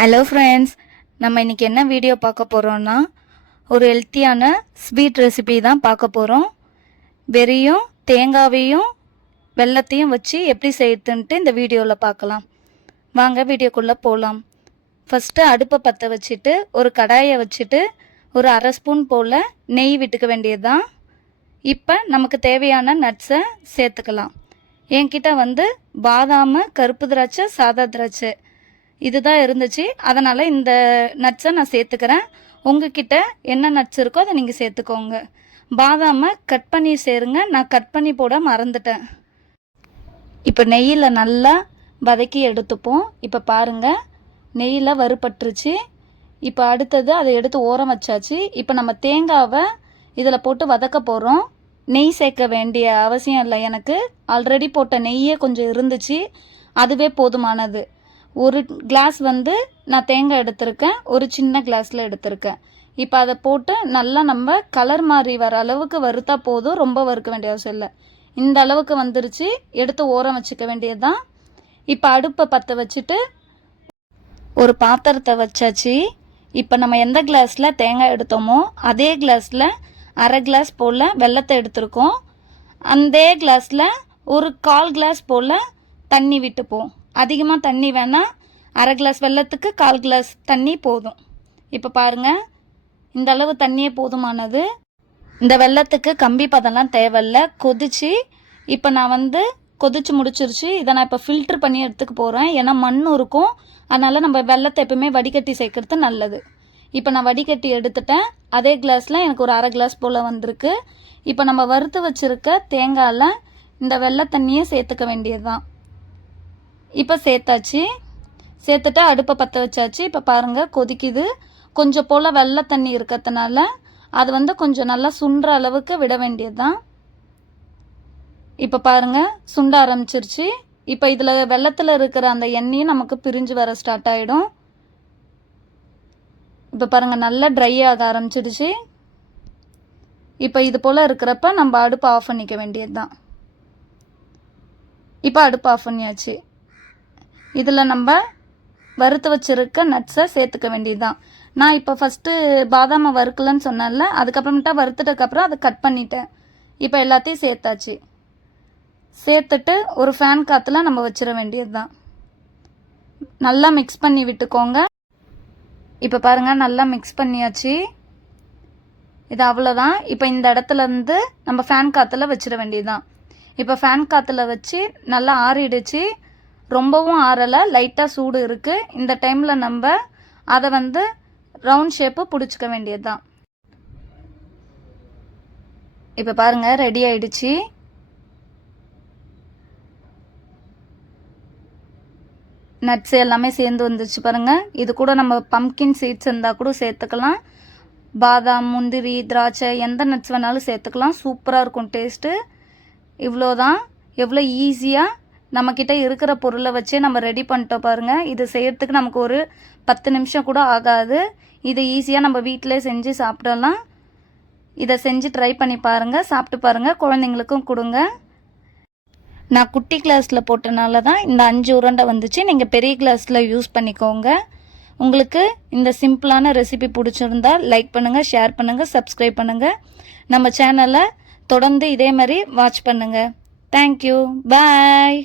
Hello friends, நம்ம இன்றைக்கி என்ன வீடியோ பார்க்க போகிறோன்னா ஒரு ஹெல்த்தியான ஸ்வீட் ரெசிபி தான் பார்க்க போகிறோம். வெறியும் தேங்காவையும் வெல்லத்தையும் வச்சு எப்படி செய்யுதுன்ட்டு இந்த வீடியோவில் பார்க்கலாம். வாங்க வீடியோக்குள்ளே போகலாம். ஃபஸ்ட்டு அடுப்பை பற்ற வச்சுட்டு ஒரு கடாயை வச்சுட்டு ஒரு அரை ஸ்பூன் போல் நெய் விட்டுக்க வேண்டியது தான். இப்போ நமக்கு தேவையான நட்ஸை சேர்த்துக்கலாம். என்கிட்ட பாதாம், கருப்பு திராட்சை, சாதா திராட்சை இதுதான் இருந்துச்சு. அதனால் இந்த நட்ஸை நான் சேர்த்துக்கிறேன். உங்ககிட்ட என்ன நட்ஸ் இருக்கோ அதை நீங்கள் சேர்த்துக்கோங்க. பாதாமை கட் பண்ணி சேருங்க. நான் கட் பண்ணி போட மறந்துட்டேன். இப்போ நெய்யில் நல்லா வதக்கி எடுத்துப்போம். இப்போ பாருங்கள், நெய்யில் வறுபட்டுருச்சு. இப்போ அடுத்தது அதை எடுத்து ஓரம் வச்சாச்சு. இப்போ நம்ம தேங்காவை இதில் போட்டு வதக்க போகிறோம். நெய் சேர்க்க வேண்டிய அவசியம் இல்லை. எனக்கு ஆல்ரெடி போட்ட நெய்யே கொஞ்சம் இருந்துச்சு, அதுவே போதுமானது. ஒரு கிளாஸ் நான் தேங்காய் எடுத்திருக்கேன், ஒரு சின்ன கிளாஸில் எடுத்திருக்கேன். இப்போ அதை போட்டு நல்லா நம்ம கலர் மாறி வர அளவுக்கு வறுத்தா போதும். ரொம்ப வறுக்க வேண்டிய அவசியம் இல்லை. இந்த அளவுக்கு வந்துருச்சு. எடுத்து ஓரம் வச்சுக்க வேண்டியது தான். இப்போ அடுப்பை பற்ற வச்சுட்டு ஒரு பாத்திரத்தை வச்சாச்சு. இப்போ நம்ம எந்த கிளாஸில் தேங்காய் எடுத்தோமோ அதே கிளாஸில் அரை கிளாஸ் போல் வெல்லத்தை எடுத்திருக்கோம். அந்த கிளாஸில் ஒரு 1/4 கிளாஸ் போல் தண்ணி விட்டுப்போம். அதிகமாக தண்ணி வேணாம். அரை கிளாஸ் வெல்லத்துக்கு 1/4 கிளாஸ் தண்ணி போதும். இப்போ பாருங்கள், இந்த அளவு தண்ணியே போதுமானது. இந்த வெல்லத்துக்கு கம்பி பதம்லாம் தேவையில்லை. கொதிச்சு இப்போ நான் கொதிச்சு முடிச்சிருச்சு. இதை நான் இப்போ ஃபில்ட்ரு பண்ணி எடுத்துக்க போகிறேன். ஏன்னா மண் இருக்கும். அதனால் நம்ம வெல்லத்தை எப்பவுமே வடிகட்டி சேர்க்கறது நல்லது. இப்போ நான் வடிகட்டி எடுத்துட்டேன். அதே கிளாஸில் எனக்கு ஒரு அரை கிளாஸ் போல் வந்திருக்கு. இப்போ நம்ம வறுத்து வச்சுருக்க தேங்காயில் இந்த வெள்ளை தண்ணியை சேர்த்துக்க வேண்டியது தான். இப்போ சேர்த்தாச்சு. சேர்த்துட்டு அடுப்பை பற்ற வச்சாச்சு. இப்போ பாருங்கள், கொதிக்குது. கொஞ்சம் போல் வெள்ளை தண்ணி இருக்கிறதுனால அது கொஞ்சம் நல்லா சுண்டுற அளவுக்கு விட வேண்டியது தான். இப்போ பாருங்கள், சுண்ட ஆரம்பிச்சிருச்சு. இப்போ இதில் வெள்ளத்தில் இருக்கிற அந்த எண்ணெயும் நமக்கு பிரிஞ்சு வர ஸ்டார்ட் ஆகிடும். இப்போ பாருங்கள், நல்லா ட்ரை ஆக ஆரம்பிச்சிடுச்சு. இப்போ இது போல் இருக்கிறப்ப நம்ம அடுப்பை ஆஃப் பண்ணிக்க வேண்டியது தான். இப்போ அடுப்பு ஆஃப் பண்ணியாச்சு. இதில் நம்ம வறுத்து வச்சுருக்க நட்ஸை சேர்த்துக்க வேண்டியது தான். நான் இப்போ ஃபஸ்ட்டு பாதாமை வறுக்கலன்னு சொன்னேன்ல, அதுக்கப்புறமேட்டா வறுத்துட்டதுக்கப்புறம் அதை கட் பண்ணிட்டேன். இப்போ எல்லாத்தையும் சேர்த்தாச்சு. சேர்த்துட்டு ஒரு ஃபேன் காற்றுல நம்ம வச்சிட வேண்டியது தான். நல்லா மிக்ஸ் பண்ணி விட்டுக்கோங்க. இப்போ பாருங்கள், நல்லா மிக்ஸ் பண்ணியாச்சு. இது அவ்வளோதான். இப்போ இந்த இடத்துலேருந்து நம்ம ஃபேன் காற்றுல வச்சிட வேண்டியது தான். இப்போ ஃபேன் காற்றுல வச்சு நல்லா ஆறிடுச்சு. ரொம்பவும் ஆறலை, லைட்டாக சூடு இருக்குது. இந்த டைமில் நம்ம அதை ரவுண்ட் ஷேப்பு பிடிச்சிக்க வேண்டியது தான். இப்போ பாருங்கள், ரெடி ஆயிடுச்சு. நட்ஸ் எல்லாமே சேர்ந்து வந்துச்சு பாருங்கள். இது கூட நம்ம பம்கின் சீட்ஸ் இருந்தால் கூட சேர்த்துக்கலாம். பாதாம், முந்திரி, திராட்சை எந்த நட்ஸ் வேணாலும் சேர்த்துக்கலாம். சூப்பராக இருக்கும் டேஸ்ட்டு. இவ்வளோதான். எவ்வளோ ஈஸியாக நம்மக்கிட்ட இருக்கிற பொருளை வச்சே நம்ம ரெடி பண்ணிட்டோம் பாருங்கள். இது செய்யறதுக்கு நமக்கு ஒரு 10 நிமிஷம் கூட ஆகாது. இது ஈஸியாக நம்ம வீட்டிலே செஞ்சு சாப்பிடலாம். இதை செஞ்சு ட்ரை பண்ணி பாருங்கள், சாப்பிட்டு பாருங்கள், குழந்தைங்களுக்கும் கொடுங்க. நான் குட்டி கிளாஸில் போட்டனால தான் இந்த 5 உருண்டை வந்துச்சு. நீங்கள் பெரிய கிளாஸில் யூஸ் பண்ணிக்கோங்க. உங்களுக்கு இந்த சிம்பிளான ரெசிபி பிடிச்சிருந்தா லைக் பண்ணுங்கள், ஷேர் பண்ணுங்கள், சப்ஸ்கிரைப் பண்ணுங்கள். நம்ம சேனலை தொடர்ந்து இதே மாதிரி வாட்ச் பண்ணுங்கள். தேங்க்யூ, பாய்.